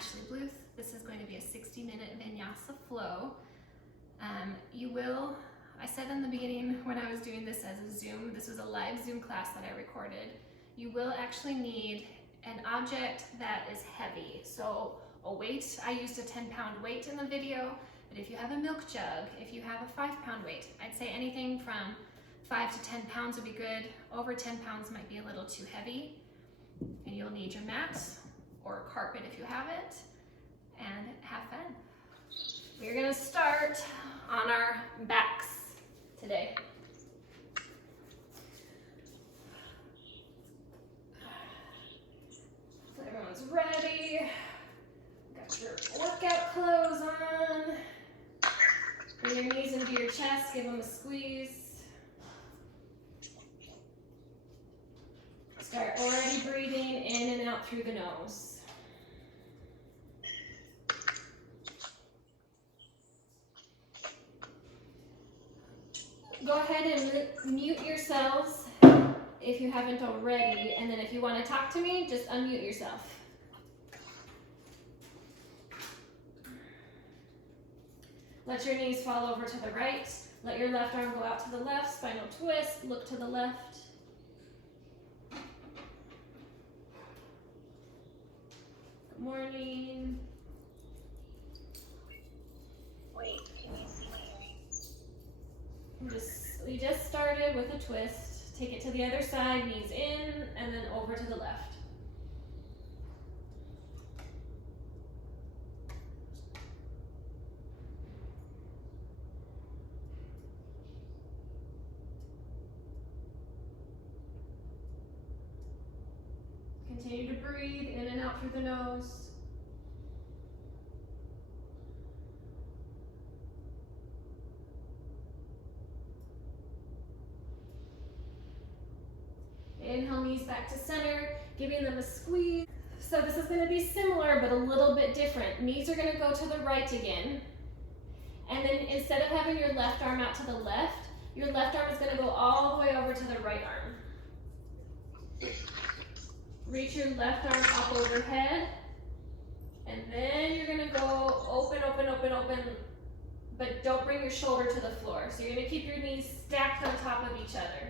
Ashley Bluth. This is going to be a 60-minute Vinyasa flow. I said in the beginning when I was doing this as a Zoom, this was a live Zoom class that I recorded, you will actually need an object that is heavy. So a weight, I used a 10-pound weight in the video, but if you have a milk jug, if you have a 5-pound weight, I'd say anything from 5 to 10 pounds would be good. Over 10 pounds might be a little too heavy. And you'll need your mat or a carpet if you have it, and have fun. We're gonna start on our backs today. So everyone's ready. Got your workout clothes on. Bring your knees into your chest, give them a squeeze. Start already breathing in and out through the nose. Go ahead and mute yourselves if you haven't already, and then if you want to talk to me, just unmute yourself. Let your knees fall over to the right. Let your left arm go out to the left, spinal twist, look to the left. Good morning. Wait, can you see my earrings? We just started with a twist. Take it to the other side, knees in, and then over to the left. Continue to breathe in and out through the nose. Inhale, knees back to center, giving them a squeeze. So this is going to be similar, but a little bit different. Knees are going to go to the right again. And then instead of having your left arm out to the left, your left arm is going to go all the way over to the right arm. Reach your left arm up overhead. And then you're going to go open, open, open, open. But don't bring your shoulder to the floor. So you're going to keep your knees stacked on top of each other.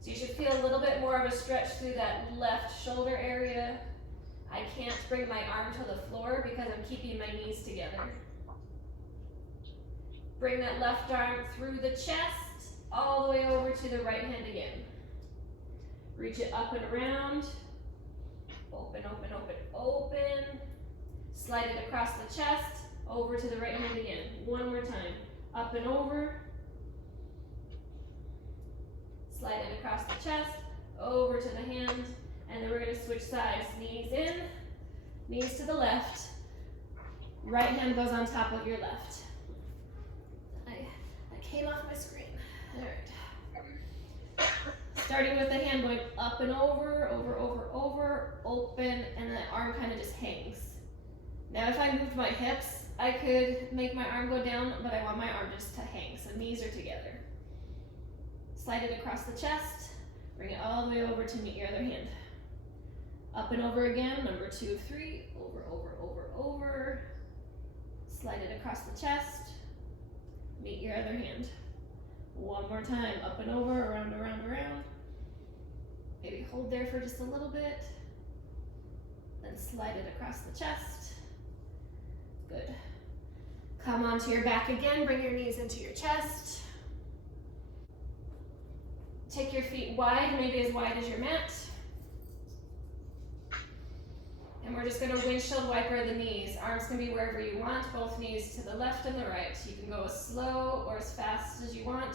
So you should feel a little bit more of a stretch through that left shoulder area. I can't bring my arm to the floor because I'm keeping my knees together. Bring that left arm through the chest, all the way over to the right hand again. Reach it up and around. Open, open, open, open. Slide it across the chest, over to the right hand again. One more time. Up and over. Slide it across the chest, over to the hand, and then we're going to switch sides. Knees in, knees to the left. Right hand goes on top of your left. I came off my screen. All right. Starting with the hand going up and over, over, over, over, open, and the arm kind of just hangs. Now if I moved my hips, I could make my arm go down, but I want my arm just to hang, so knees are together. Slide it across the chest, bring it all the way over to meet your other hand. Up and over again, number 2 of 3, over, over, over, over. Slide it across the chest, meet your other hand. One more time, up and over, around, around, around. Maybe hold there for just a little bit. Then slide it across the chest. Good. Come onto your back again, bring your knees into your chest. Take your feet wide, maybe as wide as your mat. And we're just going to windshield wiper the knees. Arms can be wherever you want, both knees to the left and the right. You can go as slow or as fast as you want.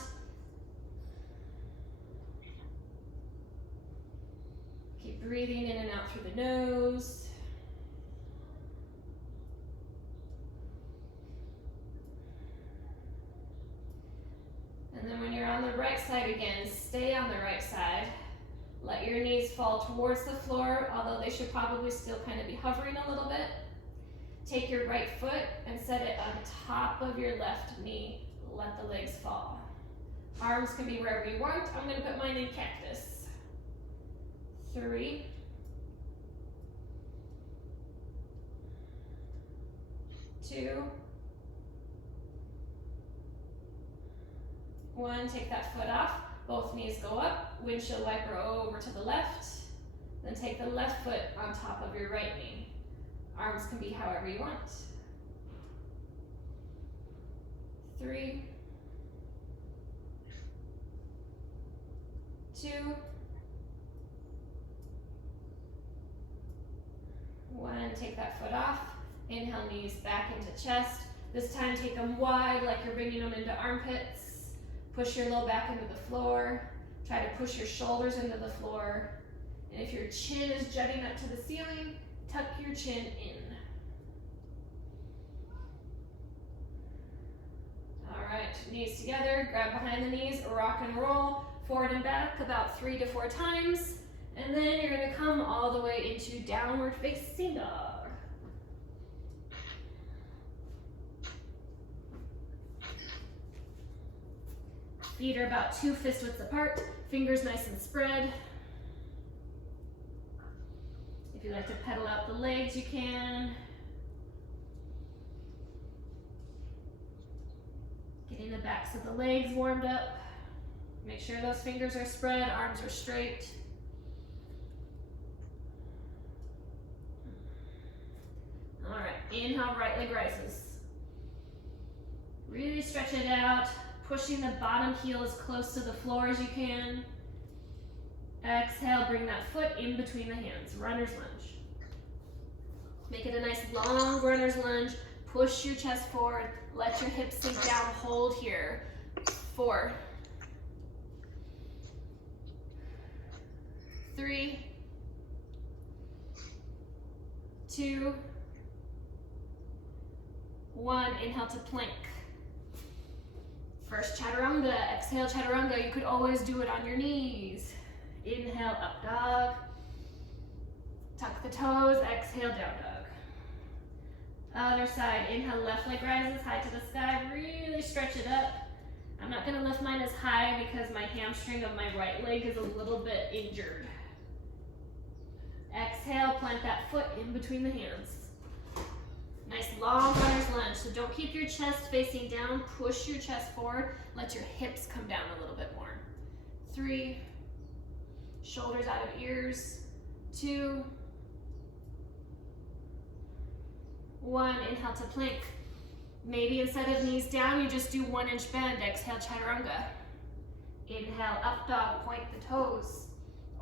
Keep breathing in and out through the nose. And then when you're on the right side again, stay on the right side. Let your knees fall towards the floor, although they should probably still kind of be hovering a little bit. Take your right foot and set it on top of your left knee. Let the legs fall. Arms can be wherever you want. I'm going to put mine in cactus. 3, 2, 1, take that foot off, both knees go up, windshield wiper over to the left, then take the left foot on top of your right knee. Arms can be however you want. 3, 2, 1, take that foot off, inhale, knees back into chest. This time take them wide like you're bringing them into armpits. Push your low back into the floor. Try to push your shoulders into the floor. And if your chin is jutting up to the ceiling, tuck your chin in. All right, knees together, grab behind the knees, rock and roll, forward and back about 3 to 4 times. And then you're gonna come all the way into downward facing dog. Feet are about 2 fist widths apart, fingers nice and spread. If you like to pedal out the legs, you can. Getting the backs of the legs warmed up. Make sure those fingers are spread, arms are straight. All right, inhale, right leg rises. Really stretch it out, pushing the bottom heel as close to the floor as you can. Exhale, bring that foot in between the hands, runner's lunge. Make it a nice long runner's lunge. Push your chest forward, let your hips sink down, hold here. 4, 3, 2, 1, inhale to plank. First chaturanga, exhale chaturanga. You could always do it on your knees. Inhale, up dog. Tuck the toes, exhale, down dog. Other side, inhale, left leg rises high to the sky. Really stretch it up. I'm not gonna lift mine as high because my hamstring of my right leg is a little bit injured. Exhale, plant that foot in between the hands. Nice long runner's lunge. So don't keep your chest facing down. Push your chest forward. Let your hips come down a little bit more. 3, shoulders out of ears. 2, 1, inhale to plank. Maybe instead of knees down, you just do 1-inch bend. Exhale, chaturanga. Inhale, up dog, point the toes.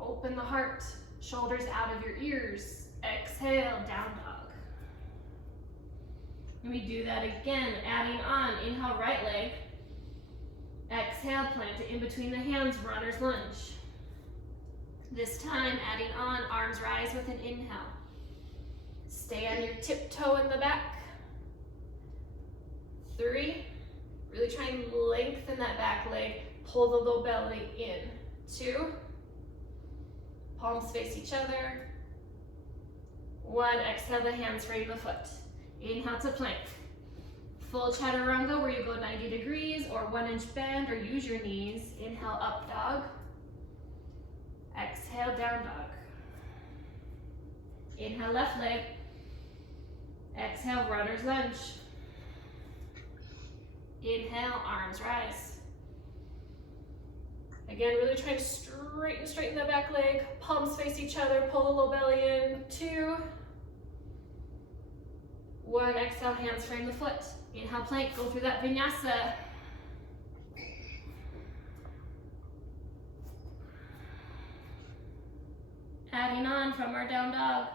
Open the heart, shoulders out of your ears. Exhale, down dog. And we do that again, adding on, inhale, right leg. Exhale, plant it in between the hands, runner's lunge. This time, adding on, arms rise with an inhale. Stay on your tiptoe in the back. 3, really try and lengthen that back leg, pull the low belly in. 2, palms face each other. 1, exhale, the hands frame the foot. Inhale to plank. Full chaturanga where you go 90 degrees or 1-inch bend or use your knees. Inhale, up dog. Exhale, down dog. Inhale, left leg. Exhale, runner's lunge. Inhale, arms rise. Again, really try to straighten that back leg. Palms face each other, pull the low belly in. 2, 1, exhale, hands frame the foot. Inhale, plank, go through that vinyasa. Adding on from our down dog.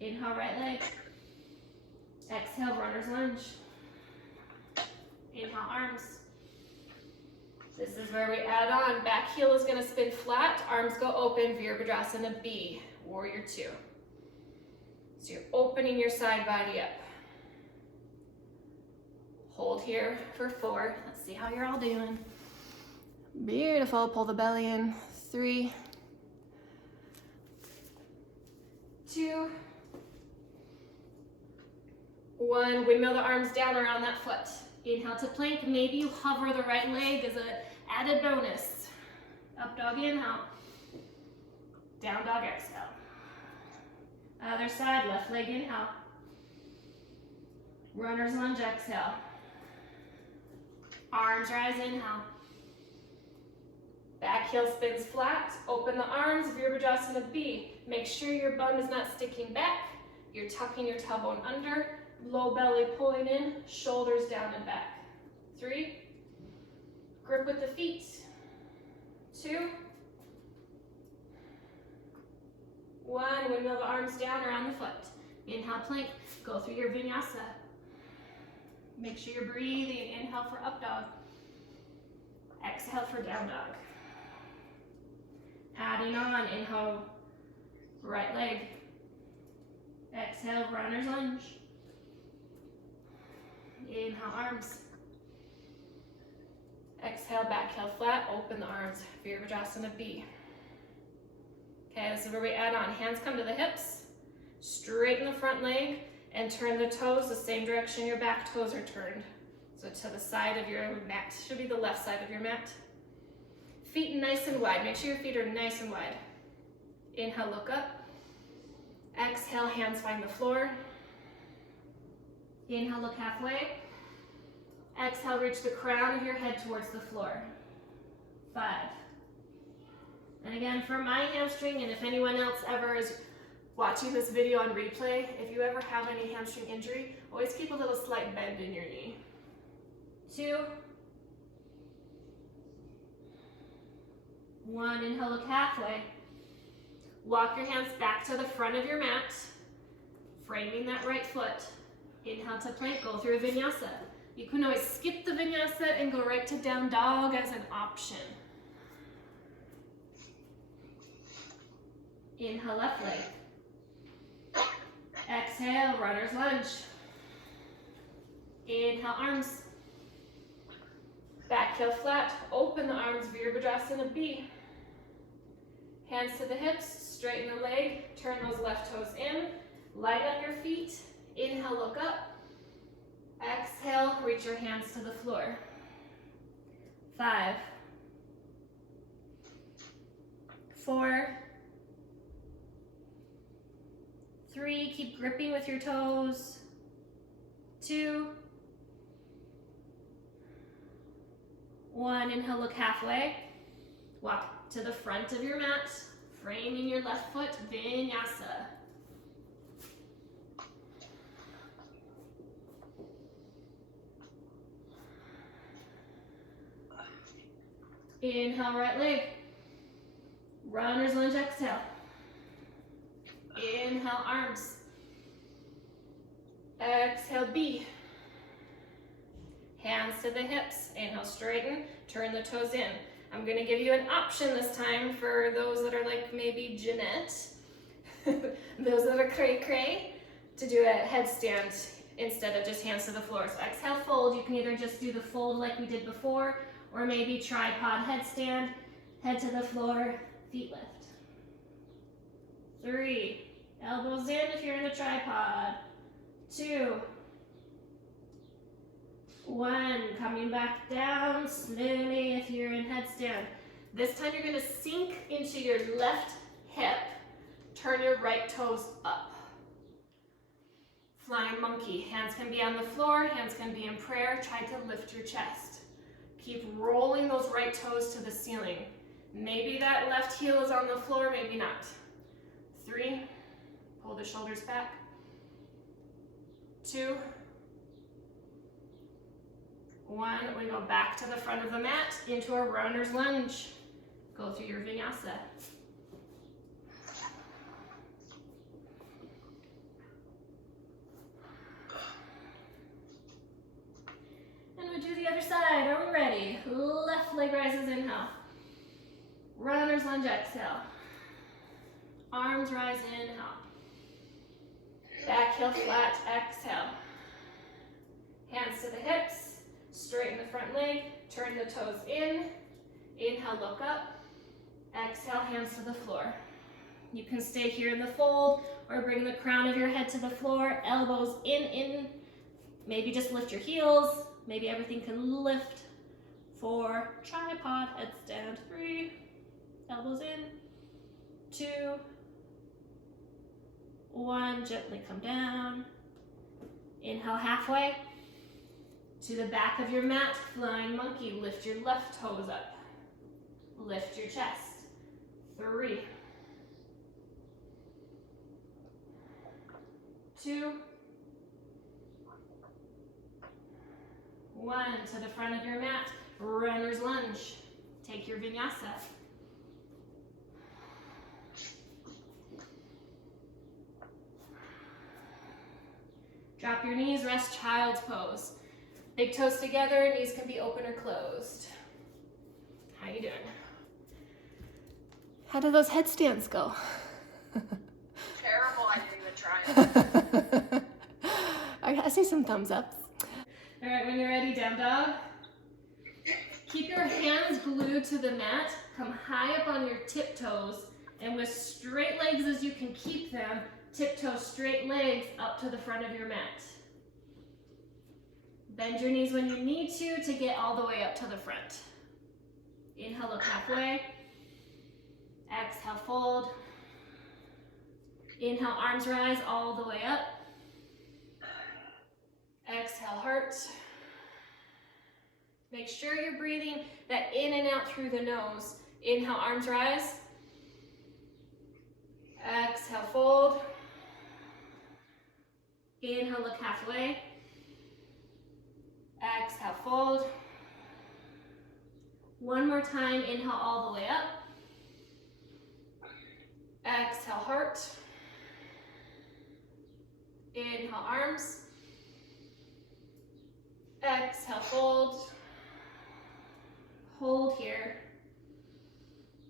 Inhale, right leg. Exhale, runner's lunge. Inhale, arms. This is where we add on. Back heel is gonna spin flat, arms go open, Virabhadrasana B, warrior 2. So you're opening your side body up. Hold here for 4. Let's see how you're all doing. Beautiful, pull the belly in. 3, 2, 1, windmill the arms down around that foot. Inhale to plank, maybe you hover the right leg as an added bonus. Up dog, inhale. Down dog, exhale. Other side, left leg, inhale. Runner's lunge, exhale. Arms rise, inhale. Back heel spins flat. Open the arms, Virabhadrasana B. Make sure your bum is not sticking back. You're tucking your tailbone under. Low belly pulling in, shoulders down and back. 3. Grip with the feet. 2. 1. Windmill the arms down around the foot. Inhale, plank. Go through your vinyasa. Make sure you're breathing. Inhale for up dog. Exhale for down dog. Adding on, inhale, right leg. Exhale, runner's lunge. Inhale, arms. Exhale, back heel flat, open the arms. Virabhadrasana B. Okay, this is where we add on. Hands come to the hips, straighten the front leg, and turn the toes the same direction your back toes are turned. So to the side of your mat, should be the left side of your mat. Feet nice and wide, make sure your feet are nice and wide. Inhale, look up. Exhale, hands find the floor. Inhale, look halfway. Exhale, reach the crown of your head towards the floor. 5. And again, for my hamstring, and if anyone else ever is watching this video on replay, if you ever have any hamstring injury, always keep a little slight bend in your knee. 2. 1, inhale, look halfway. Walk your hands back to the front of your mat, framing that right foot. Inhale to plank, go through a vinyasa. You can always skip the vinyasa and go right to down dog as an option. Inhale, left leg. Exhale, runner's lunge. Inhale, arms. Back heel flat, open the arms, Virabhadrasana B. Hands to the hips, straighten the leg, turn those left toes in, light up your feet. Inhale, look up. Exhale, reach your hands to the floor. 5. 4. 3, keep gripping with your toes. 2. 1, inhale, look halfway. Walk to the front of your mat, framing your left foot, vinyasa. Inhale, right leg. Runner's lunge, exhale. Inhale, arms. Exhale, B. Hands to the hips. Inhale, straighten, turn the toes in. I'm gonna give you an option this time for those that are like maybe Jeanette, those that are cray-cray, to do a headstand instead of just hands to the floor. So exhale, fold. You can either just do the fold like we did before, or maybe tripod headstand, head to the floor, feet lift. 3, elbows in if you're in a tripod. 2, 1, coming back down slowly if you're in headstand. This time you're gonna sink into your left hip, turn your right toes up. Flying monkey, hands can be on the floor, hands can be in prayer, try to lift your chest. Keep rolling those right toes to the ceiling. Maybe that left heel is on the floor, maybe not. 3, pull the shoulders back. 2, 1, we go back to the front of the mat into a runner's lunge. Go through your vinyasa. And we do the other side. Are we ready? Left leg rises, inhale. Runner's lunge, exhale. Arms rise, inhale. Back heel flat, exhale. Hands to the hips, straighten the front leg, turn the toes in. Inhale, look up. Exhale, hands to the floor. You can stay here in the fold or bring the crown of your head to the floor, elbows in. Maybe just lift your heels. Maybe everything can lift. 4, tripod headstand. 3, elbows in. 2, 1, gently come down. Inhale halfway. To the back of your mat, flying monkey. Lift your left toes up. Lift your chest. 3, 2, 1. To the front of your mat, runner's lunge. Take your vinyasa. Drop your knees, rest child's pose. Big toes together, knees can be open or closed. How you doing? How do those headstands go? Terrible, I didn't even try it. I see some thumbs up. All right, when you're ready, down dog. Keep your hands glued to the mat. Come high up on your tiptoes, and with straight legs as you can keep them, tiptoe straight legs up to the front of your mat. Bend your knees when you need to get all the way up to the front. Inhale, look halfway. Exhale, fold. Inhale, arms rise all the way up. Exhale, heart. Make sure you're breathing that in and out through the nose. Inhale, arms rise. Exhale, fold. Inhale, look halfway. Exhale, fold. One more time, inhale all the way up. Exhale, heart. Inhale, arms. Exhale, fold. Hold here.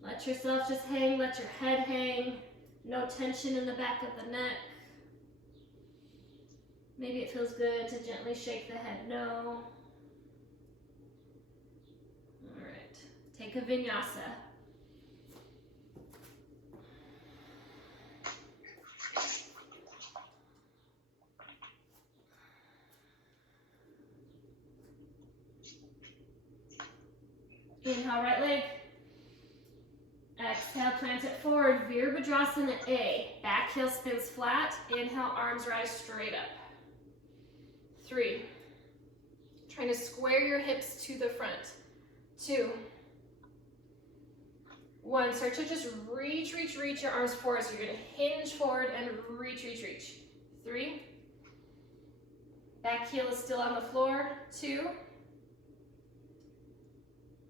Let yourself just hang, let your head hang. No tension in the back of the neck. Maybe it feels good to gently shake the head no. All right, take a vinyasa. Inhale, right leg. Exhale, plant it forward. Virabhadrasana A. Back heel spins flat. Inhale, arms rise straight up. 3. Trying to square your hips to the front. 2. 1. Start to just reach your arms forward. So you're going to hinge forward and reach. 3. Back heel is still on the floor. 2.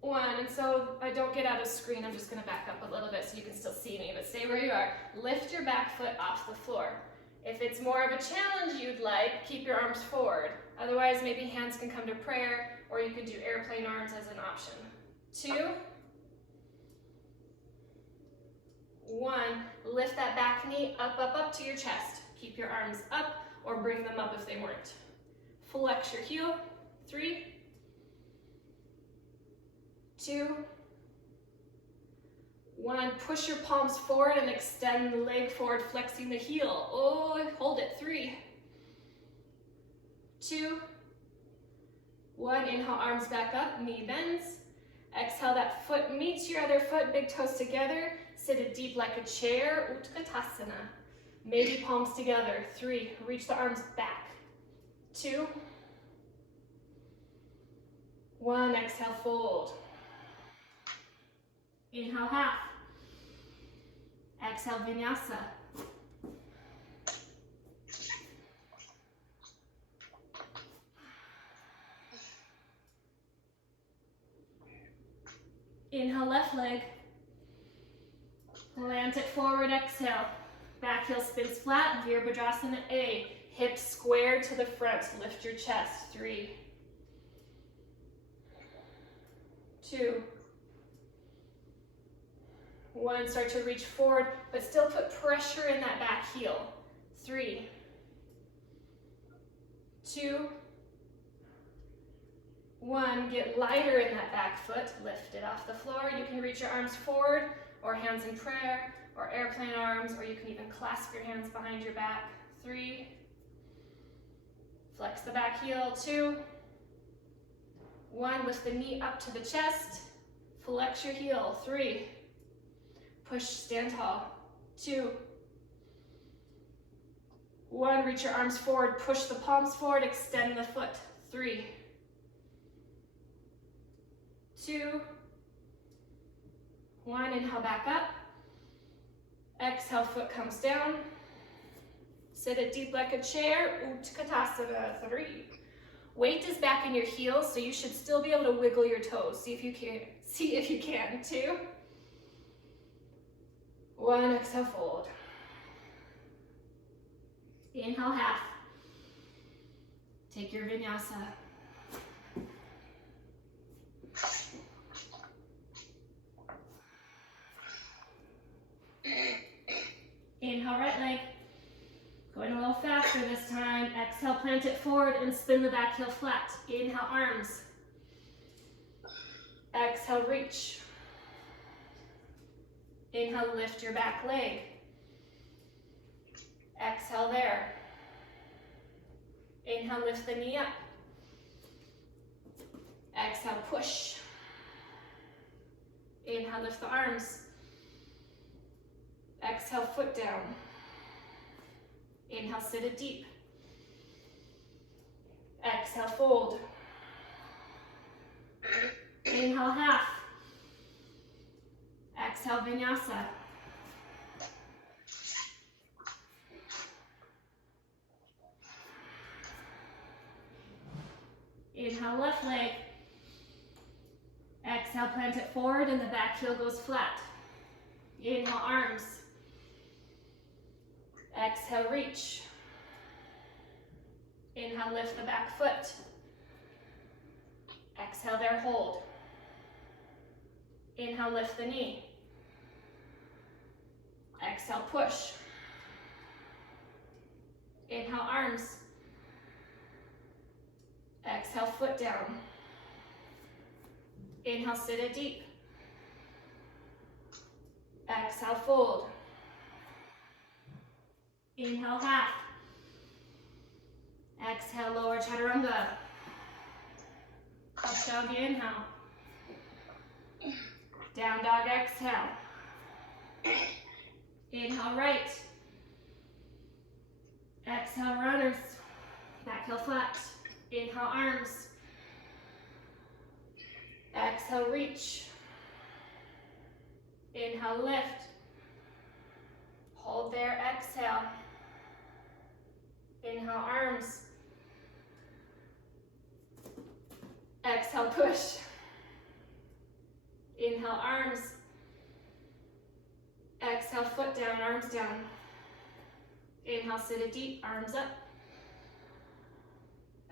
1, and so I don't get out of screen, I'm just going to back up a little bit so you can still see me, but stay where you are. Lift your back foot off the floor. If it's more of a challenge you'd like, keep your arms forward. Otherwise, maybe hands can come to prayer, or you could do airplane arms as an option. 2, 1, lift that back knee up to your chest. Keep your arms up, or bring them up if they weren't. Flex your heel. 3, 2, 1. Push your palms forward and extend the leg forward, flexing the heel. Oh, hold it. 3, 2, 1. Inhale, arms back up, knee bends. Exhale, that foot meets your other foot, big toes together. Sit it deep like a chair, Utkatasana. Maybe palms together. 3, reach the arms back. 2, 1. Exhale, fold. Inhale, half. Exhale, vinyasa. Inhale, left leg. Plant it forward, exhale. Back heel spins flat, Virabhadrasana A. Hips squared to the front, lift your chest. 3, 2, 1, start to reach forward, but still put pressure in that back heel. 3, 2, 1, get lighter in that back foot, lift it off the floor. You can reach your arms forward, or hands in prayer, or airplane arms, or you can even clasp your hands behind your back. 3, flex the back heel. 2, 1, lift the knee up to the chest, flex your heel. 3, push, stand tall. 2, 1, reach your arms forward, push the palms forward, extend the foot. 3, 2, 1, inhale back up. Exhale, foot comes down. Sit it deep like a chair, Utkatasana. 3. Weight is back in your heels, so you should still be able to wiggle your toes. See if you can. 2, 1, exhale, fold. Inhale, half. Take your vinyasa. Inhale, right leg. Going a little faster this time. Exhale, plant it forward and spin the back heel flat. Inhale, arms. Exhale, reach. Inhale, lift your back leg. Exhale there. Inhale, lift the knee up. Exhale, push. Inhale, lift the arms. Exhale, foot down. Inhale, sit it deep. Exhale, fold. Inhale, half. Exhale, vinyasa. Inhale, left leg. Exhale, plant it forward and the back heel goes flat. Inhale, arms. Exhale, reach. Inhale, lift the back foot. Exhale there, hold. Inhale, lift the knee. Exhale, push. Inhale, arms. Exhale, foot down. Inhale, sit it deep. Exhale, fold. Inhale, half. Exhale, lower chaturanga. Up dog, inhale. Down dog, exhale. Inhale, right. Exhale, runners. Back heel flat. Inhale, arms. Exhale, reach. Inhale, lift. Hold there, exhale. Inhale, arms. Exhale, push. Inhale, arms. Exhale, foot down, arms down. Inhale, sit it deep, arms up.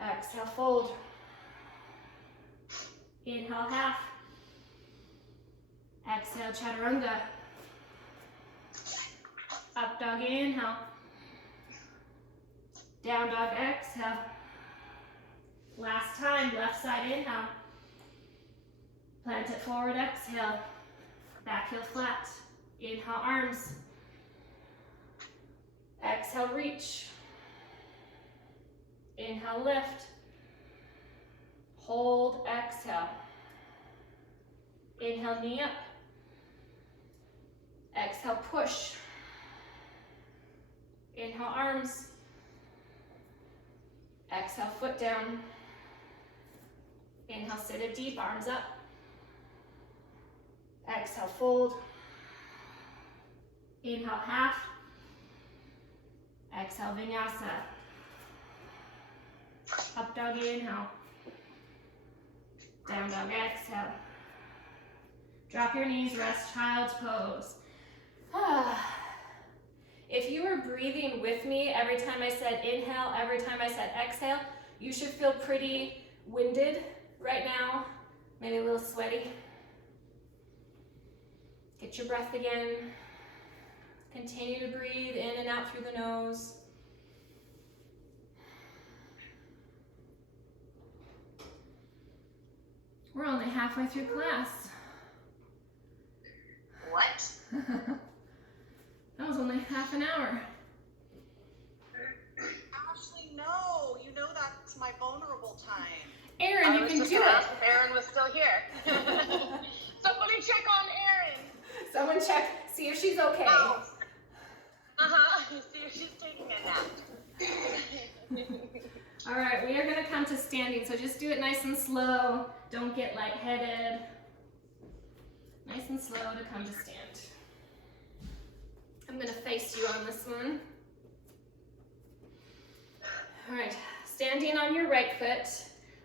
Exhale, fold. Inhale, half. Exhale, chaturanga. Up dog, inhale. Down dog, exhale. Last time, left side, inhale. Plant it forward, exhale. Back heel flat. Inhale, arms. Exhale, reach. Inhale, lift. Hold, exhale. Inhale, knee up. Exhale, push. Inhale, arms. Exhale, foot down. Inhale, sit it deep, arms up. Exhale, fold. Inhale, half. Exhale, vinyasa. Up dog, inhale. Down dog, exhale. Drop your knees, rest child's pose. If you were breathing with me every time I said inhale, every time I said exhale, you should feel pretty winded right now, maybe a little sweaty. Get your breath again. Continue to breathe in and out through the nose. We're only halfway through class. What? That was only half an hour. Ashley, no. You know that's my vulnerable time. Erin, you can do it. Erin was still here. Somebody check on Erin. Someone check, see if she's okay. Oh. See if she's taking a nap. All right, we are gonna come to standing, so just do it nice and slow. Don't get lightheaded. Nice and slow to come to stand. I'm gonna face you on this one. All right, standing on your right foot,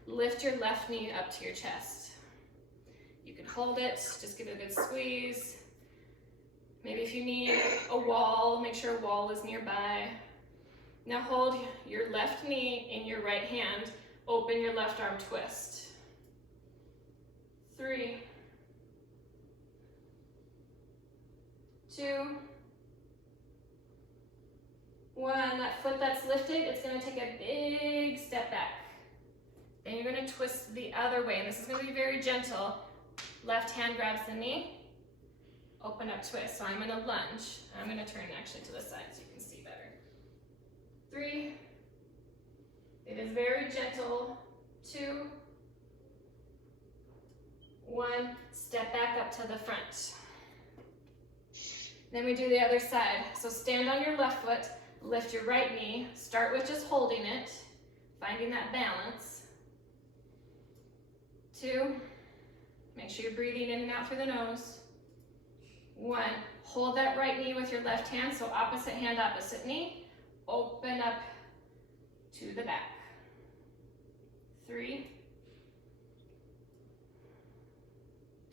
lift your left knee up to your chest. You can hold it, just give it a good squeeze. Maybe if you need a wall, make sure a wall is nearby. Now hold your left knee in your right hand, open your left arm, twist. 3, 2, 1. That foot that's lifted, it's gonna take a big step back. Then you're gonna twist the other way, and this is gonna be very gentle. Left hand grabs the knee, open up, twist. So I'm gonna lunge. I'm gonna turn actually to the side so you can see better. 3, it is very gentle. 2, 1, step back up to the front. Then we do the other side. So stand on your left foot, lift your right knee, start with just holding it, finding that balance. 2, make sure you're breathing in and out through the nose. 1, hold that right knee with your left hand, so opposite hand, opposite knee. Open up to the back. 3,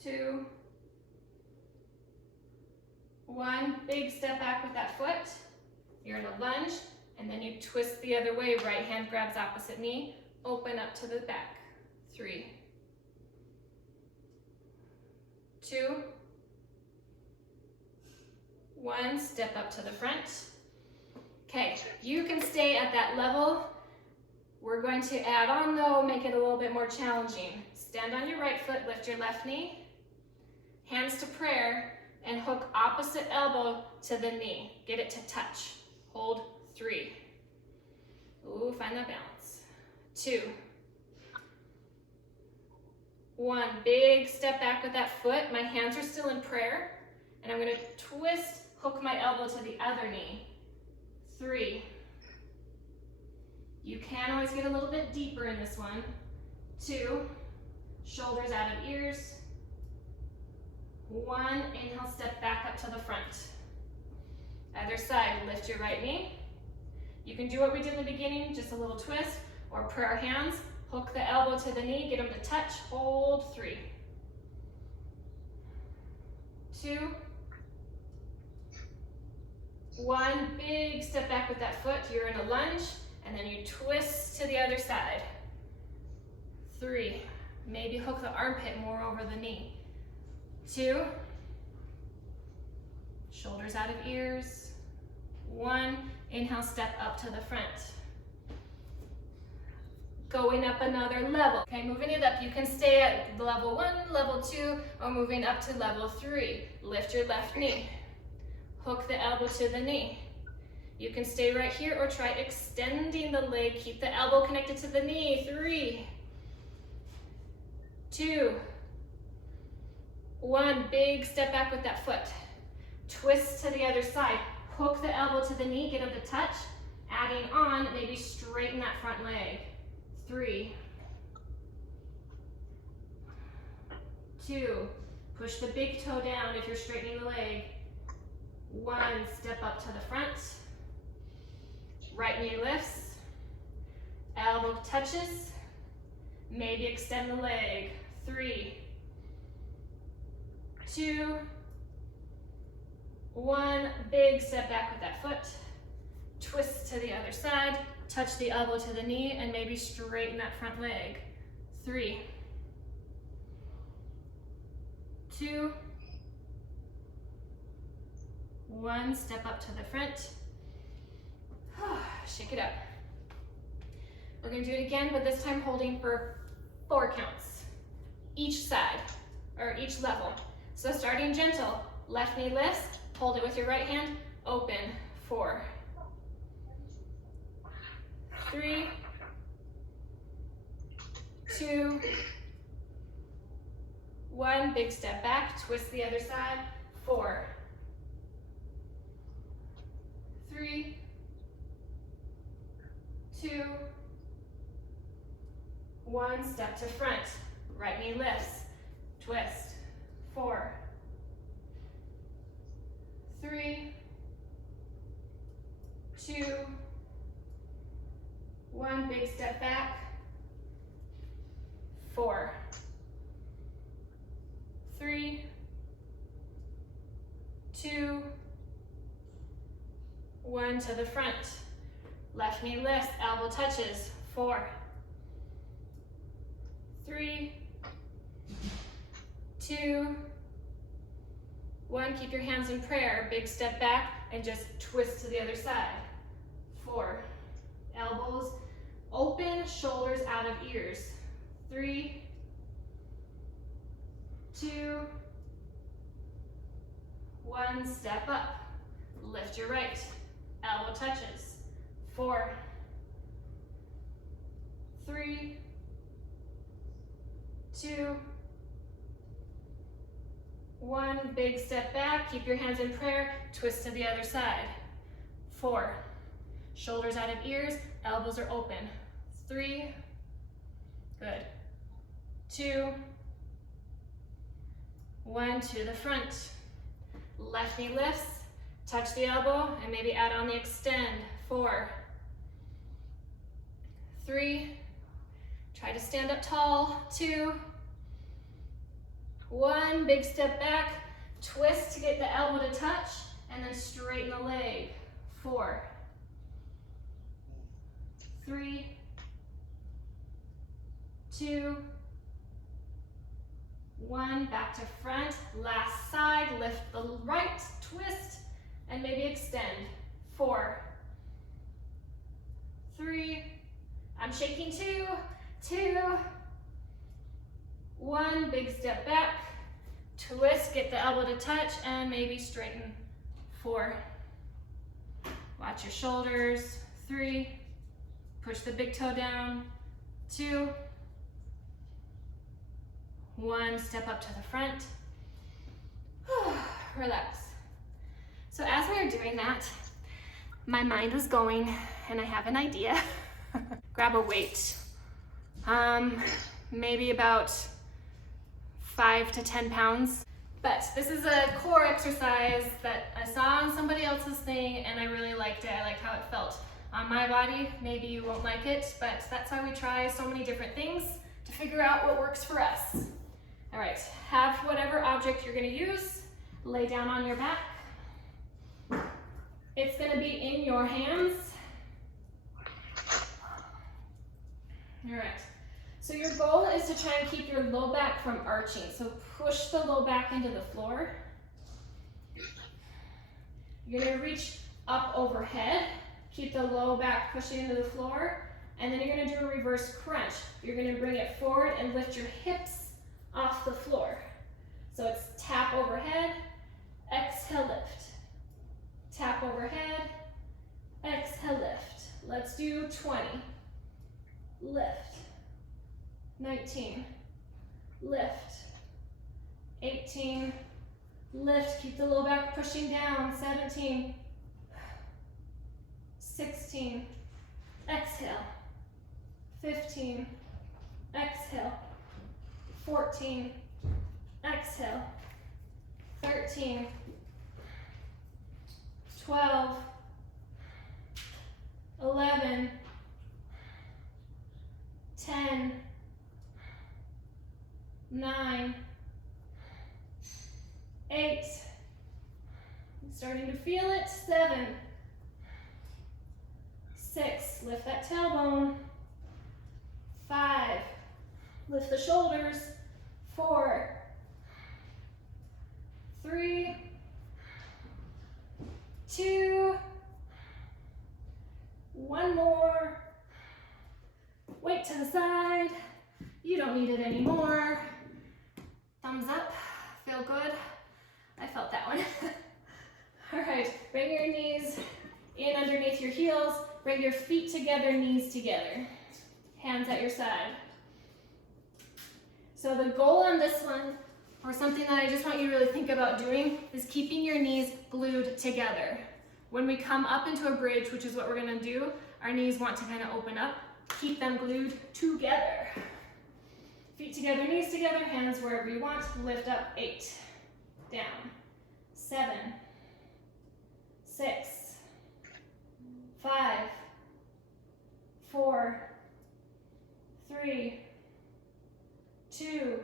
2, 1. Big step back with that foot. You're in a lunge, and then you twist the other way. Right hand grabs opposite knee. Open up to the back. 3, 2, 1. Step up to the front. Okay, you can stay at that level. We're going to add on though, make it a little bit more challenging. Stand on your right foot, lift your left knee, hands to prayer, and hook opposite elbow to the knee. Get it to touch. Hold. 3. Ooh, find that balance. 2, 1. Big step back with that foot. My hands are still in prayer, and I'm gonna twist, hook my elbow to the other knee. 3. You can always get a little bit deeper in this one. 2, shoulders out of ears. 1, inhale, step back up to the front. Other side, lift your right knee. You can do what we did in the beginning, just a little twist, or prayer hands. Hook the elbow to the knee, get them to touch, hold. 3, 2, 1. Big step back with that foot. You're in a lunge, and then you twist to the other side. 3, maybe hook the armpit more over the knee. 2, shoulders out of ears. 1, inhale, step up to the front. Going up another level. Okay, moving it up. You can stay at level 1, level 2, or moving up to level 3. Lift your left knee. Hook the elbow to the knee. You can stay right here or try extending the leg. Keep the elbow connected to the knee. 3, 2, 1. Big step back with that foot. Twist to the other side. Hook the elbow to the knee, get them to touch. Adding on, maybe straighten that front leg. 3, 2, push the big toe down if you're straightening the leg. 1, step up to the front. Right knee lifts. Elbow touches. Maybe extend the leg. 3, 2, 1. Big step back with that foot. Twist to the other side. Touch the elbow to the knee and maybe straighten that front leg. 3, 2, 1. Step up to the front. Shake it up. We're going to do it again, but this time holding for 4 counts. Each side, or each level. So starting gentle, left knee lifts, hold it with your right hand, open. 4, 3, 2, 1. Big step back, twist the other side. 4, 3, 2, 1, step to front. Right knee lifts. Twist. 4, 3, 2, 1, big step back. 4, 3, 2, 1 to the front. Left knee lifts, elbow touches. 4, 3, 2, 1. Keep your hands in prayer. Big step back and just twist to the other side. 4, elbows open, shoulders out of ears. 3, 2, 1, step up. Lift your right, elbow touches. 4, 3, 2, 1, big step back. Keep your hands in prayer. Twist to the other side. 4, shoulders out of ears, elbows are open. 3, good. 2, 1 to the front. Left knee lifts, touch the elbow, and maybe add on the extend. 4, 3, try to stand up tall. 2, 1, big step back, twist to get the elbow to touch, and then straighten the leg. 4, 3, 2, 1, back to front, last side, lift the right, twist, and maybe extend. 4, 3, I'm shaking. 2, 2, 1, big step back, twist, get the elbow to touch, and maybe straighten. 4, watch your shoulders. 3, push the big toe down. 2, 1, step up to the front. Relax. So as we were doing that, my mind was going, and I have an idea. Grab a weight, maybe about 5 to 10 pounds. But this is a core exercise that I saw on somebody else's thing, and I really liked it. I liked how it felt on my body. Maybe you won't like it, but that's how we try so many different things to figure out what works for us. All right, have whatever object you're gonna use, lay down on your back. It's gonna be in your hands. All right, so your goal is to try and keep your low back from arching. So push the low back into the floor. You're gonna reach up overhead, keep the low back pushing into the floor, and then you're gonna do a reverse crunch. You're gonna bring it forward and lift your hips off the floor. So it's tap overhead, exhale lift. Tap overhead, exhale lift. Let's do 20. Lift. 19. Lift. 18. Lift. Keep the low back pushing down. 17. 16. Exhale. 15. Exhale. 14, exhale. 13, 12, 11, 10, 9, 8, I'm starting to feel it. 7, 6, lift that tailbone. 5, lift the shoulders. 4, 3, 2, 1 more. Weight to the side. You don't need it anymore. Thumbs up. Feel good? I felt that one. All right, bring your knees in underneath your heels. Bring your feet together, knees together. Hands at your side. So the goal on this one, or something that I just want you to really think about doing, is keeping your knees glued together. When we come up into a bridge, which is what we're gonna do, our knees want to kind of open up. Keep them glued together. Feet together, knees together, hands wherever you want. Lift up, 8. Down. 7. 6. 5. 4. 3. 2.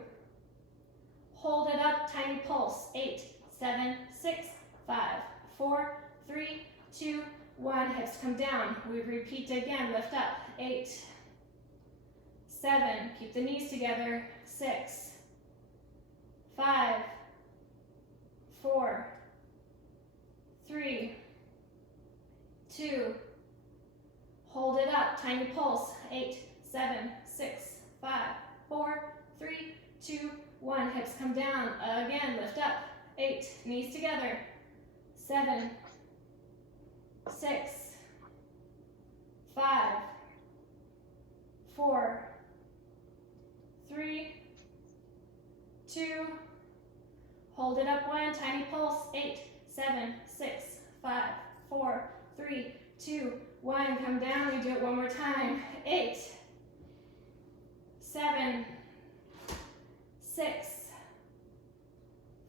Hold it up, tiny pulse. 8, 7, 6, 5, 4, 3, 2, 1. Hips come down. We repeat again. Lift up. 8, 7. Keep the knees together. 6, 5, 4, 3, 2. Hold it up. Tiny pulse. 8, 7, 6, 5, 4, 3, 2, 1. Hips come down. Again, lift up. 8. Knees together. 7, 6, 5, 4, 3, 2. Hold it up. 1. Tiny pulse. 8, 7, 6, 5, 4, 3, 2, 1. Come down. We do it one more time. 8, 7, 6,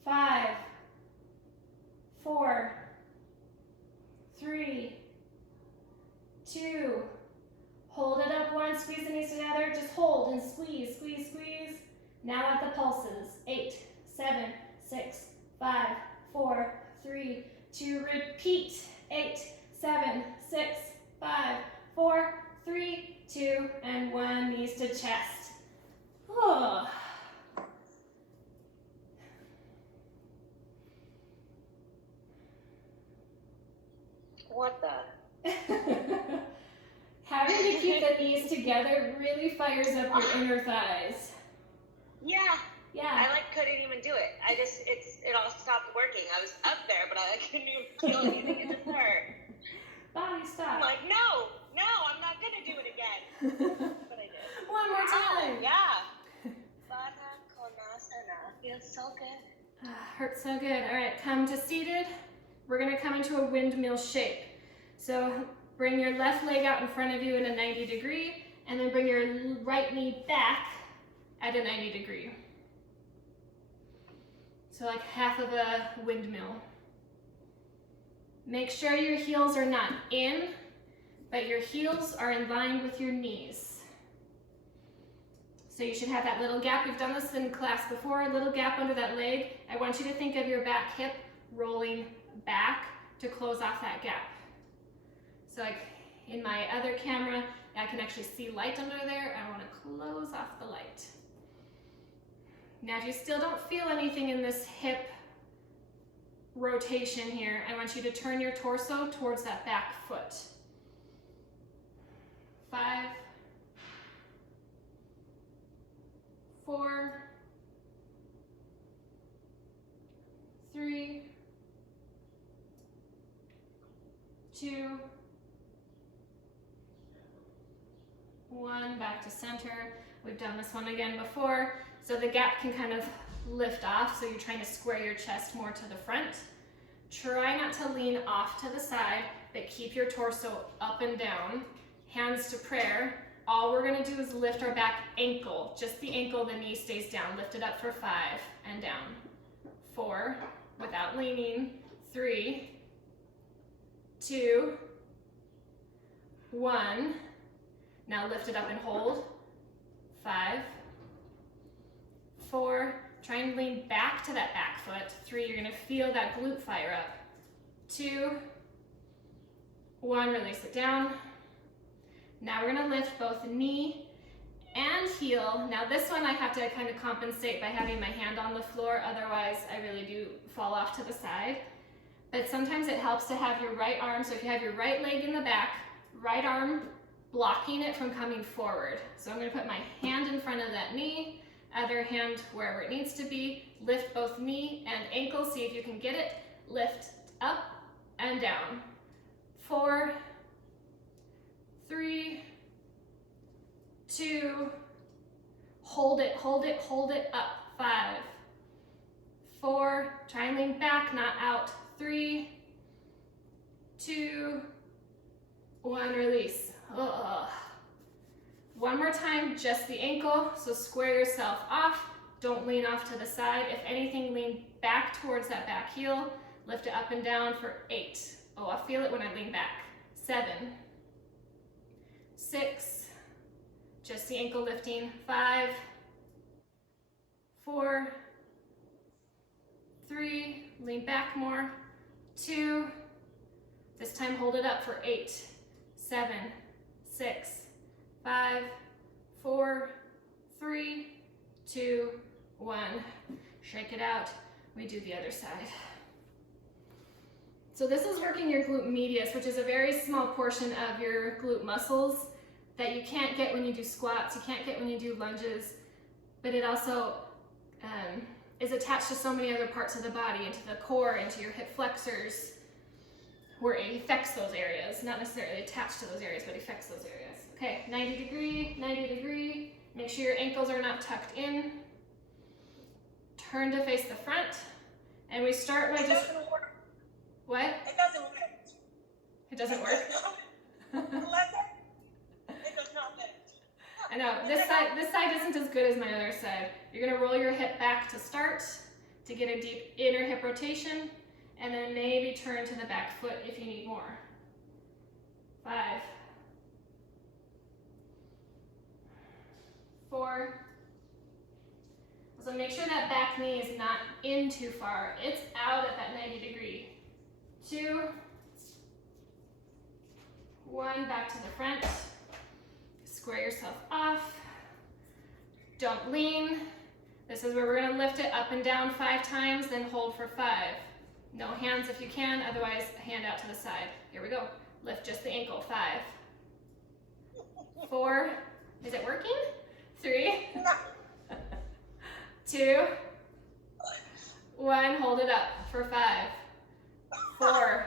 5, 4, 3, 2. Hold it up. 1. Squeeze the knees together. Just hold and squeeze, squeeze, squeeze. Now at the pulses. 8, 7, 6, 5, 4, 3, 2. Repeat. 8, 7, 6, 5, 4, 3, 2, and 1. Knees to chest. Oh. What the? Having to keep the knees together really fires up your inner thighs. Yeah. Yeah. I couldn't even do it. It all stopped working. I was up there, but I couldn't even feel anything. It just hurt. Body stop. I'm like, no, I'm not gonna do it again. But I did. One more time. Yeah. Baddha Konasana. Feels so good. Hurts so good. All right, come to seated. We're gonna come into a windmill shape. So bring your left leg out in front of you in a 90 degree, and then bring your right knee back at a 90 degree. So like half of a windmill. Make sure your heels are not in, but your heels are in line with your knees. So you should have that little gap. We've done this in class before, a little gap under that leg. I want you to think of your back hip rolling back to close off that gap. So like in my other camera, I can actually see light under there. I want to close off the light. Now if you still don't feel anything in this hip rotation here, I want you to turn your torso towards that back foot. 5, 4, 3, 2, 1, back to center. We've done this one again before. So the gap can kind of lift off, so you're trying to square your chest more to the front. Try not to lean off to the side, but keep your torso up and down. Hands to prayer. All we're gonna do is lift our back ankle, just the ankle, the knee stays down. Lift it up for 5 and down. 4, without leaning. 3, 2, 1. Now lift it up and hold. 5, 4, try and lean back to that back foot. 3, you're gonna feel that glute fire up. 2, 1, release it down. Now we're gonna lift both knee and heel. Now this one I have to kind of compensate by having my hand on the floor, otherwise I really do fall off to the side. But sometimes it helps to have your right arm, so if you have your right leg in the back, right arm blocking it from coming forward. So I'm gonna put my hand in front of that knee, other hand wherever it needs to be, lift both knee and ankle, see if you can get it, lift up and down. 4, 3, 2, hold it, hold it, hold it up. 5, 4, try and lean back, not out. 3, 2, 1, release. Ugh. One one more time, just the ankle. So square yourself off. Don't lean off to the side. If anything, lean back towards that back heel. Lift it up and down for 8. Oh, I feel it when I lean back. 7, 6, just the ankle lifting. 5, 4, 3, lean back more. 2, this time hold it up for 8, 7, 6, 5, 4, 3, 2, 1. Shake it out. We do the other side. So this is working your glute medius, which is a very small portion of your glute muscles that you can't get when you do squats, you can't get when you do lunges, but it also is attached to so many other parts of the body, into the core, into your hip flexors, where it affects those areas, not necessarily attached to those areas, but affects those areas. Okay, 90 degree, 90 degree. Make sure your ankles are not tucked in. Turn to face the front, and we start by just... What? It doesn't work. It doesn't work? It does not fit. I know, this side isn't as good as my other side. You're gonna roll your hip back to start, to get a deep inner hip rotation, and then maybe turn to the back foot if you need more. 5, 4. So make sure that back knee is not in too far. It's out at that 90 degree. 2, 1, back to the front. Square yourself off. Don't lean. This is where we're gonna lift it up and down 5 times, then hold for 5. No hands if you can, otherwise hand out to the side. Here we go. Lift just the ankle. 5, 4, is it working? 3, 2, 1, hold it up for 5, 4,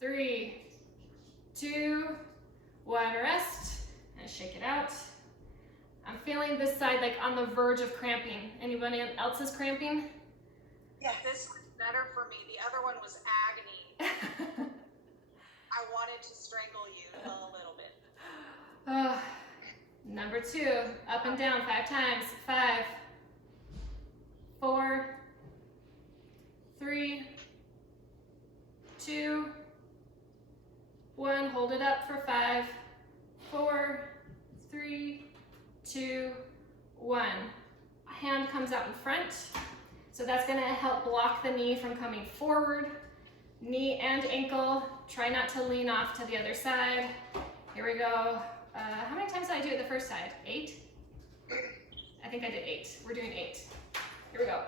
3, 2, 1, rest, and shake it out. I'm feeling this side like on the verge of cramping. Anybody else is cramping? Yeah, this was better for me. The other one was agony. I wanted to strangle you a little bit. Number 2, up and down 5 times. 5, 4, 3, 2, 1, hold it up for 5, 4, 3, 2, 1. A hand comes out in front, so that's gonna help block the knee from coming forward. Knee and ankle, try not to lean off to the other side. Here we go. How many times did I do it the first side? 8? I think I did 8. We're doing 8. Here we go.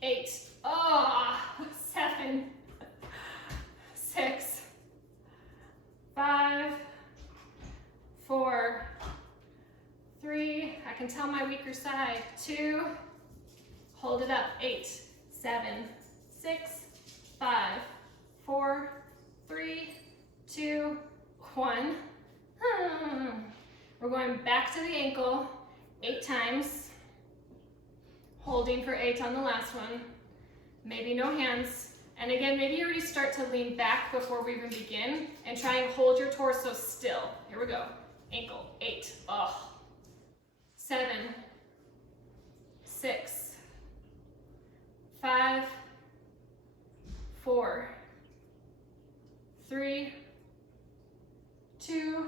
8. Oh, 7, 6, 5, 4, 3. I can tell my weaker side. 2. Hold it up. 8, 7, 6, 5, 4, 3, 2, 1. We're going back to the ankle 8 times. Holding for 8 on the last one. Maybe no hands. And again, maybe you already start to lean back before we even begin and try and hold your torso still. Here we go. Ankle. 8. Oh. 7, 6, 5, 4, 3, 2,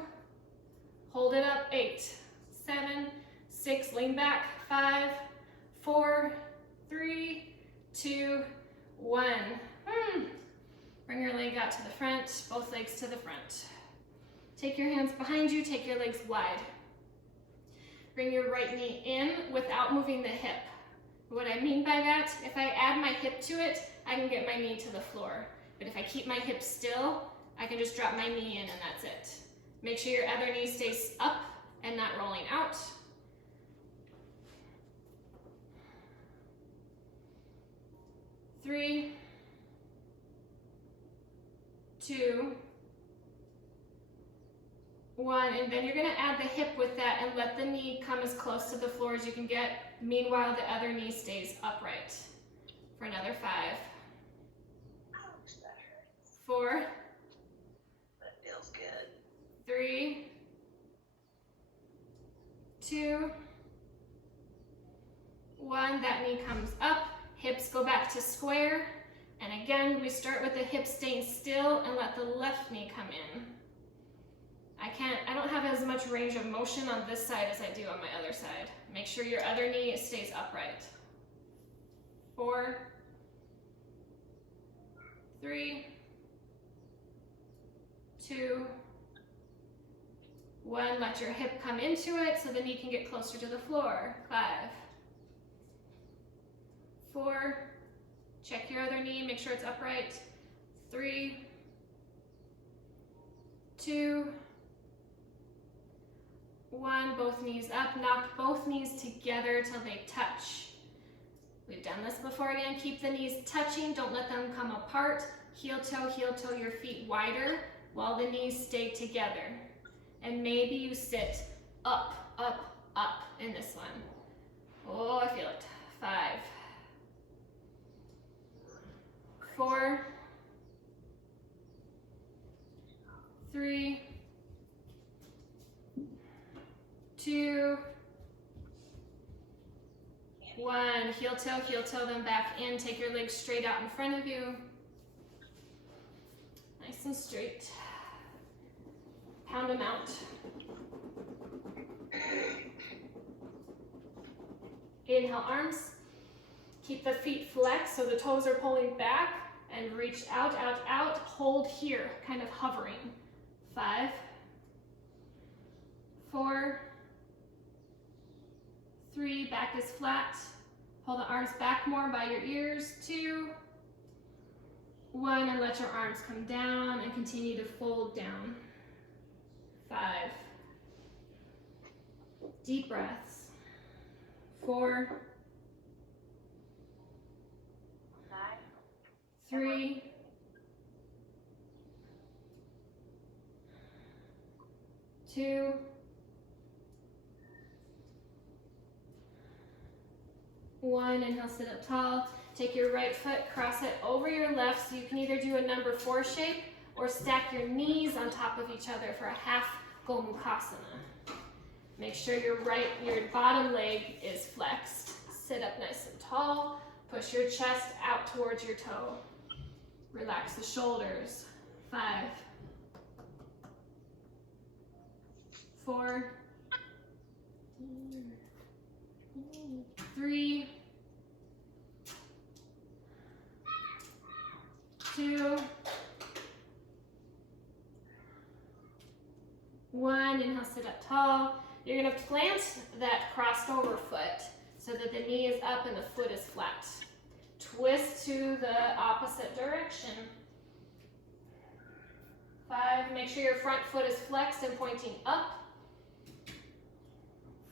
hold it up. 8, 7, 6, lean back. 5, 4, 3, 2, 1. Bring your leg out to the front, both legs to the front. Take your hands behind you, take your legs wide. Bring your right knee in without moving the hip. What I mean by that, if I add my hip to it, I can get my knee to the floor. But if I keep my hip still, I can just drop my knee in and that's it. Make sure your other knee stays up and not rolling out. Three, 2, 1, and then you're going to add the hip with that and let the knee come as close to the floor as you can get. Meanwhile, the other knee stays upright for another 5. Ouch, that hurts. 4. That feels good. 3. 2, 1. That knee comes up, hips go back to square. And again, we start with the hips staying still and let the left knee come in. I don't have as much range of motion on this side as I do on my other side. Make sure your other knee stays upright. 4, 3, 2, 1. Let your hip come into it so the knee can get closer to the floor. 5, 4, check your other knee, make sure it's upright. 3, 2, 1. Both knees up. Knock both knees together till they touch. We've done this before. Again, keep the knees touching. Don't let them come apart. Heel toe, your feet wider while the knees stay together. And maybe you sit up, up, up in this one. Oh, I feel it. 5, 4, 3, 2, 1. Heel toe them back in. Take your legs straight out in front of you. Nice and straight. Pound them out. Inhale, arms. Keep the feet flexed so the toes are pulling back and reach out, out, out. Hold here, kind of hovering. 5, 4, 3, back is flat. Pull the arms back more by your ears. 2, 1, and let your arms come down and continue to fold down. 5, deep breaths. 4, 3, 2, 1. Inhale, sit up tall. Take your right foot, cross it over your left, so you can either do a number 4 shape or stack your knees on top of each other for a half Gomukhasana. Make sure your bottom leg is flexed. Sit up nice and tall. Push your chest out towards your toe. Relax the shoulders. 5, 4, 3, 2, 1. Inhale, sit up tall. You're going to plant that crossed over foot so that the knee is up and the foot is flat. Twist to the opposite direction. 5, make sure your front foot is flexed and pointing up.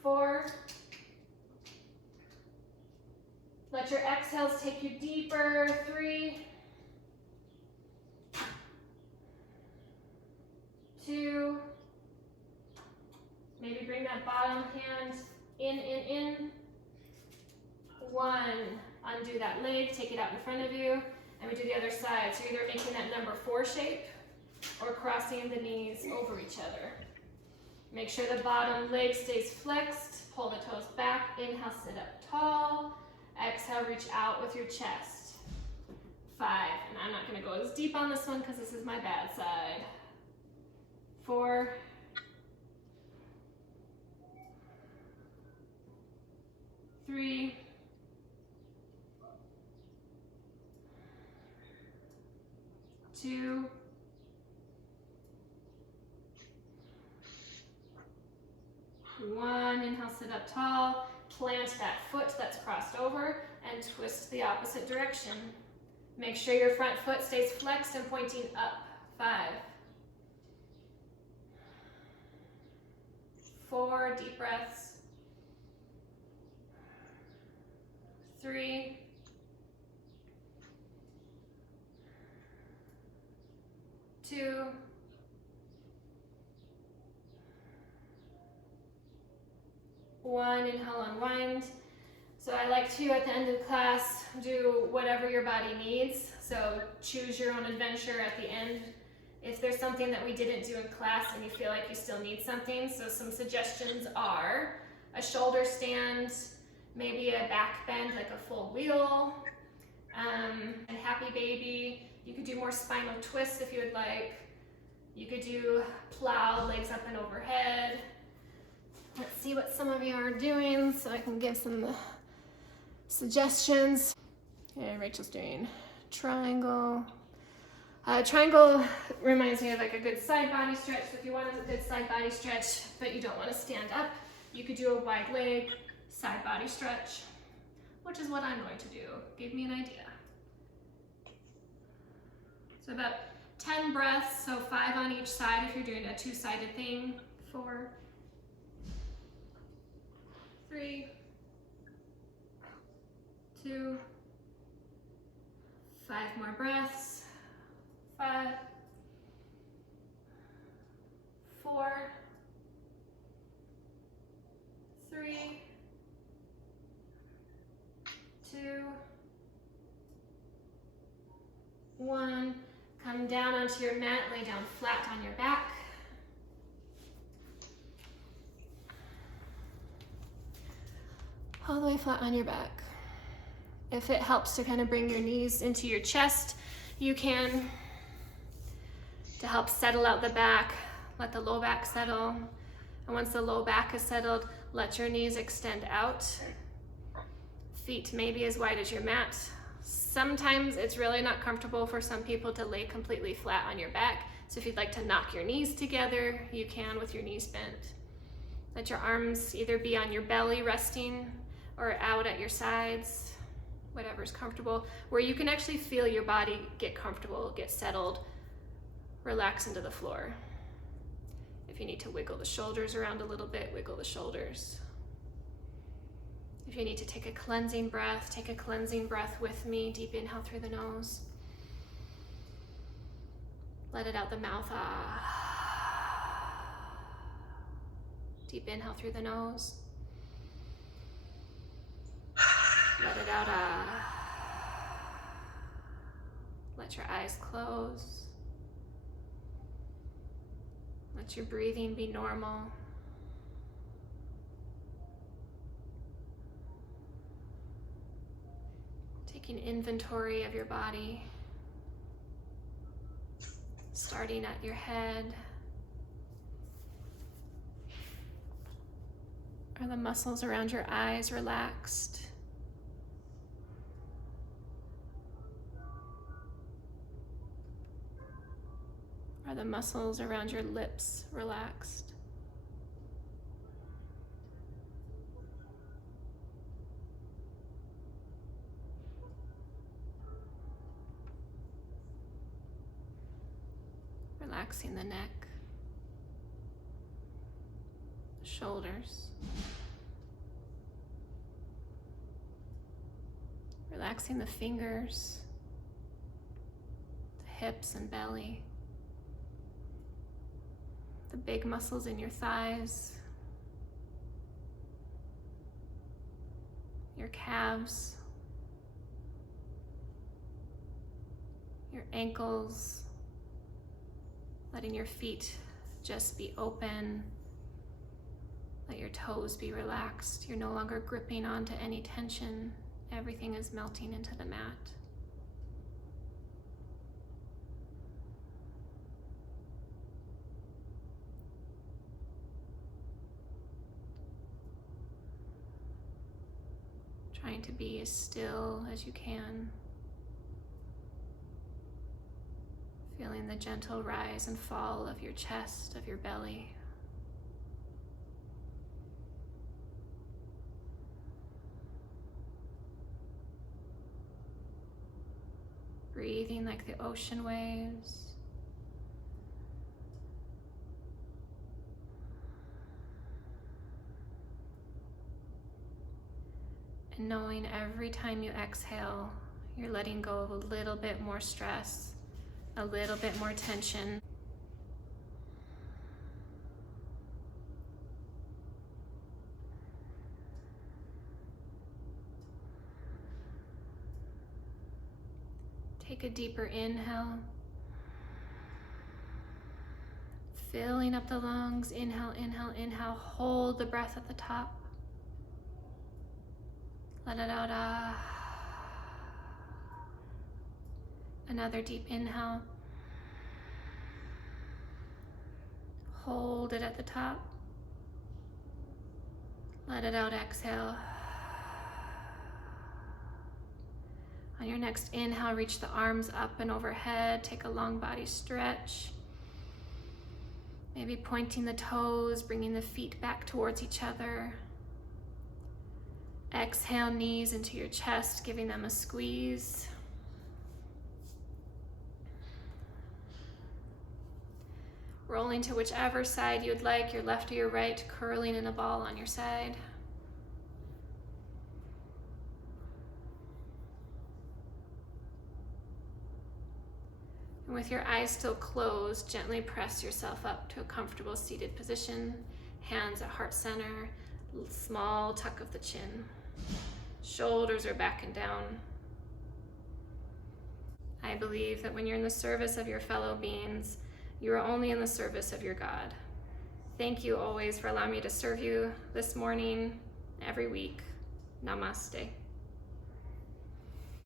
4, let your exhales take you deeper. 3, 2, maybe bring that bottom hand in. 1, undo that leg, take it out in front of you, and we do the other side. So you're either making that number 4 shape or crossing the knees over each other. Make sure the bottom leg stays flexed, pull the toes back, inhale, sit up tall, exhale, reach out with your chest. 5, and I'm not gonna go as deep on this one because this is my bad side. 4, 3, 2, 1. Inhale, sit up tall. Plant that foot that's crossed over and twist the opposite direction. Make sure your front foot stays flexed and pointing up. 5, 4, deep breaths. 3, 2, 1. Inhale, unwind. So I like to, at the end of class, do whatever your body needs. So choose your own adventure at the end. If there's something that we didn't do in class and you feel like you still need something, so some suggestions are a shoulder stand, maybe a back bend like a full wheel, and happy baby. You could do more spinal twists if you would like. You could do plow, legs up and overhead. Let's see what some of you are doing so I can give some suggestions. Okay, Rachel's doing triangle. Triangle reminds me of like a good side body stretch. So if you want a good side body stretch, but you don't want to stand up, you could do a wide leg side body stretch, which is what I'm going to do. Give me an idea. So about 10 breaths, so 5 on each side if you're doing a two-sided thing. 4, 3, 2, 5 more breaths. 5, 4, 3, 2, 1. Come down onto your mat, lay down flat on your back. All the way flat on your back. If it helps to kind of bring your knees into your chest, you can, to help settle out the back, let the low back settle. And once the low back is settled, let your knees extend out. Feet maybe as wide as your mat. Sometimes it's really not comfortable for some people to lay completely flat on your back. So if you'd like to knock your knees together, you can with your knees bent. Let your arms either be on your belly resting or out at your sides, whatever's comfortable, where you can actually feel your body get comfortable, get settled, relax into the floor. If you need to wiggle the shoulders around a little bit, wiggle the shoulders. If you need to take a cleansing breath, take a cleansing breath with me. Deep inhale through the nose. Let it out the mouth. Deep inhale through the nose. Let it out. Let your eyes close. Let your breathing be normal. Taking inventory of your body, starting at your head. Are the muscles around your eyes relaxed? Are the muscles around your lips relaxed? Relaxing the neck, the shoulders, relaxing the fingers, the hips and belly, the big muscles in your thighs, your calves, your ankles. Letting your feet just be open. Let your toes be relaxed. You're no longer gripping onto any tension. Everything is melting into the mat. Trying to be as still as you can. Feeling the gentle rise and fall of your chest, of your belly. Breathing like the ocean waves. And knowing every time you exhale, you're letting go of a little bit more stress, a little bit more tension. Take a deeper inhale. Filling up the lungs. Inhale, inhale, inhale. Hold the breath at the top. Let it out. Another deep inhale. Hold it at the top. Let it out, exhale. On your next inhale, reach the arms up and overhead. Take a long body stretch. Maybe pointing the toes, bringing the feet back towards each other. Exhale, knees into your chest, giving them a squeeze. Rolling to whichever side you'd like, your left or your right, curling in a ball on your side. And with your eyes still closed, gently press yourself up to a comfortable seated position. Hands at heart center, small tuck of the chin. Shoulders are back and down. I believe that when you're in the service of your fellow beings, you are only in the service of your God. Thank you always for allowing me to serve you this morning, every week. Namaste.